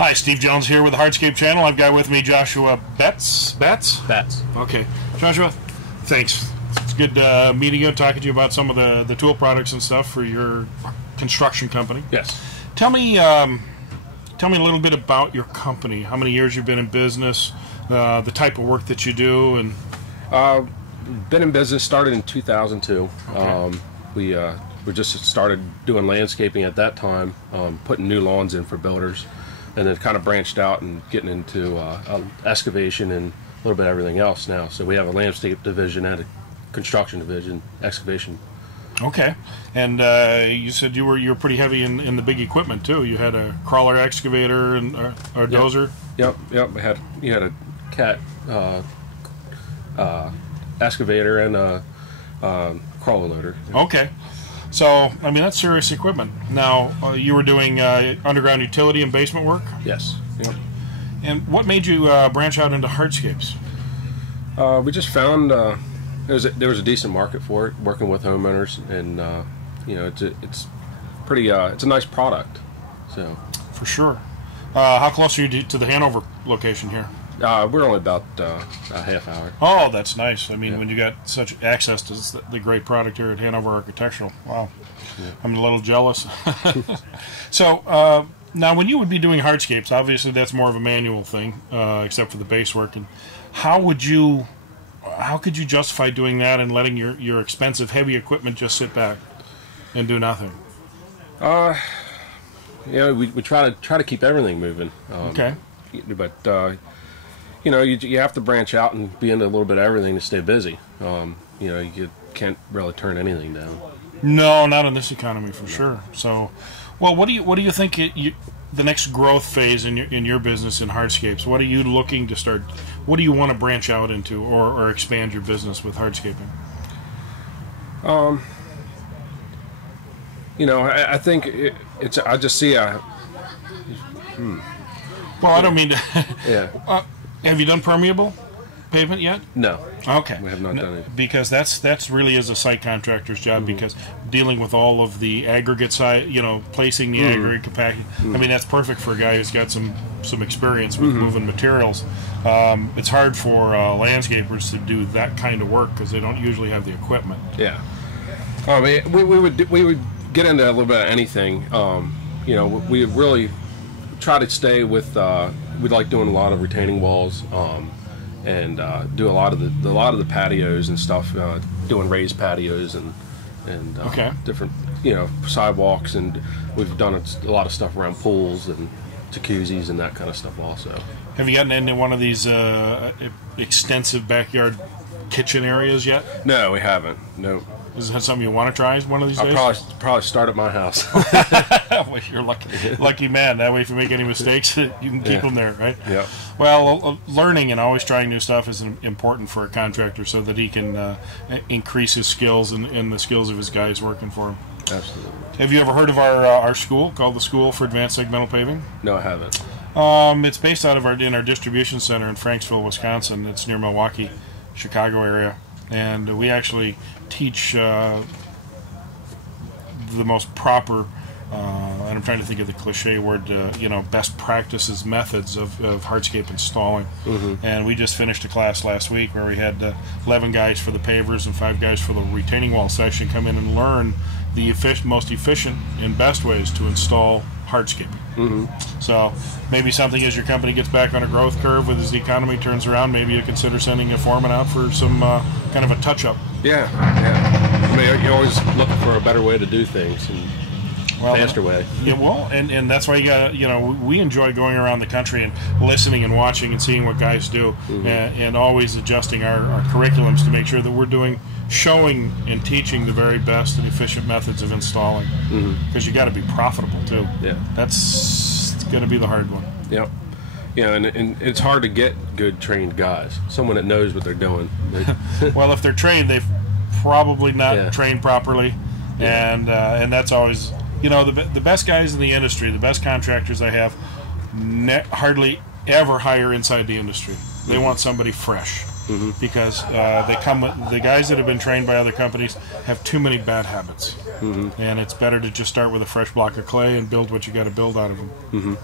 Hi, Steve Jones here with the Hardscape channel. I've got with me Joshua Betts. Betts? Betts. Okay. Joshua, thanks. It's good meeting you and talking to you about some of the tool products and stuff for your construction company. Yes. Tell me a little bit about your company. How many years you've been in business, the type of work that you do, and been in business, started in 2002. Okay. We just started doing landscaping at that time, putting new lawns in for builders, and then kind of branched out and getting into excavation and a little bit of everything else now. So we have a landscape division and a construction division, excavation. Okay. And you said you were pretty heavy in the big equipment too. You had a crawler excavator and or dozer. Yep. You had a cat excavator and a crawler loader. Okay. So, I mean, that's serious equipment. Now, you were doing underground utility and basement work? Yes. Yep. And what made you branch out into hardscapes? We just found there was a decent market for it, working with homeowners, and you know, it's pretty it's a nice product. So for sure. How close are you to the Hanover location here? We're only about a half hour. Oh, that's nice. I mean, yeah. When you got such access to the great product here at Hanover Architectural, wow. Yeah. I'm a little jealous. So now, when you would be doing hardscapes, obviously that's more of a manual thing, except for the base work. And how could you justify doing that and letting your expensive, heavy equipment just sit back and do nothing? You know, we try to keep everything moving. Okay. But you know, you have to branch out and be into a little bit of everything to stay busy. You know, you can't really turn anything down. No, not in this economy, for sure. So, well, what do you think the next growth phase in your business in hardscapes? What are you looking to start? What do you want to branch out into or expand your business with hardscaping? You know, I think it's. I just see a. Well, I don't mean to. Yeah. Have you done permeable pavement yet? No. Okay. We have not done it. Because that's really is a site contractor's job, because dealing with all of the aggregate side, you know, placing the aggregate compaction. I mean, that's perfect for a guy who's got some experience with moving materials. It's hard for landscapers to do that kind of work because they don't usually have the equipment. Yeah. I mean, we would get into a little bit of anything. You know, we really try to stay with. We like doing a lot of retaining walls, and do a lot of the patios and stuff. Doing raised patios and different, you know, sidewalks, and we've done a lot of stuff around pools and jacuzzis and that kind of stuff also. Have you gotten into one of these extensive backyard kitchen areas yet? No, we haven't. No. Is that something you want to try one of these days? I'll probably start at my house. Well, you're lucky man. That way, if you make any mistakes, you can keep them there, right? Yeah. Well, learning and always trying new stuff is important for a contractor, so that he can increase his skills and the skills of his guys working for him. Absolutely. Have you ever heard of our school called the School for Advanced Segmental Paving? No, I haven't. It's based out of our distribution center in Franksville, Wisconsin. It's near Milwaukee, Chicago area, and we actually teach the most proper, and I'm trying to think of the cliche word, you know, best practices methods of hardscape installing. And we just finished a class last week where we had 11 guys for the pavers and 5 guys for the retaining wall section come in and learn the most efficient and best ways to install hardscaping. So maybe something as your company gets back on a growth curve, as the economy turns around, maybe you consider sending a foreman out for some kind of a touch-up. Yeah. I mean, you're always looking for a better way to do things, and faster way. Yeah, well, and that's why you got, you know, we enjoy going around the country and listening and watching and seeing what guys do, and always adjusting our curriculums to make sure that we're showing and teaching the very best and efficient methods of installing, because you got to be profitable too. Yeah, that's going to be the hard one. Yep. Yeah, and it's hard to get good trained guys, someone that knows what they're doing. Well, if they're trained, they've probably not trained properly, and that's always, you know, the best guys in the industry, the best contractors I have, hardly ever hire inside the industry. They want somebody fresh. Because they come with the guys that have been trained by other companies have too many bad habits, and it's better to just start with a fresh block of clay and build what you got to build out of them.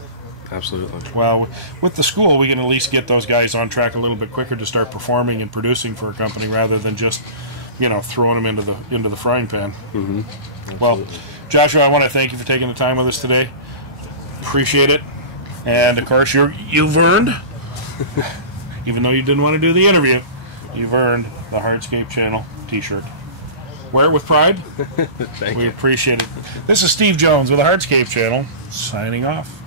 Absolutely. Well, with the school, we can at least get those guys on track a little bit quicker to start performing and producing for a company rather than just, throwing them into the frying pan. Mm-hmm. Well, Joshua, I want to thank you for taking the time with us today. Appreciate it. And of course, you've earned, even though you didn't want to do the interview, you've earned the Hardscape Channel T-shirt. Wear it with pride. Thank We you. appreciate it. This is Steve Jones with the Hardscape Channel, signing off.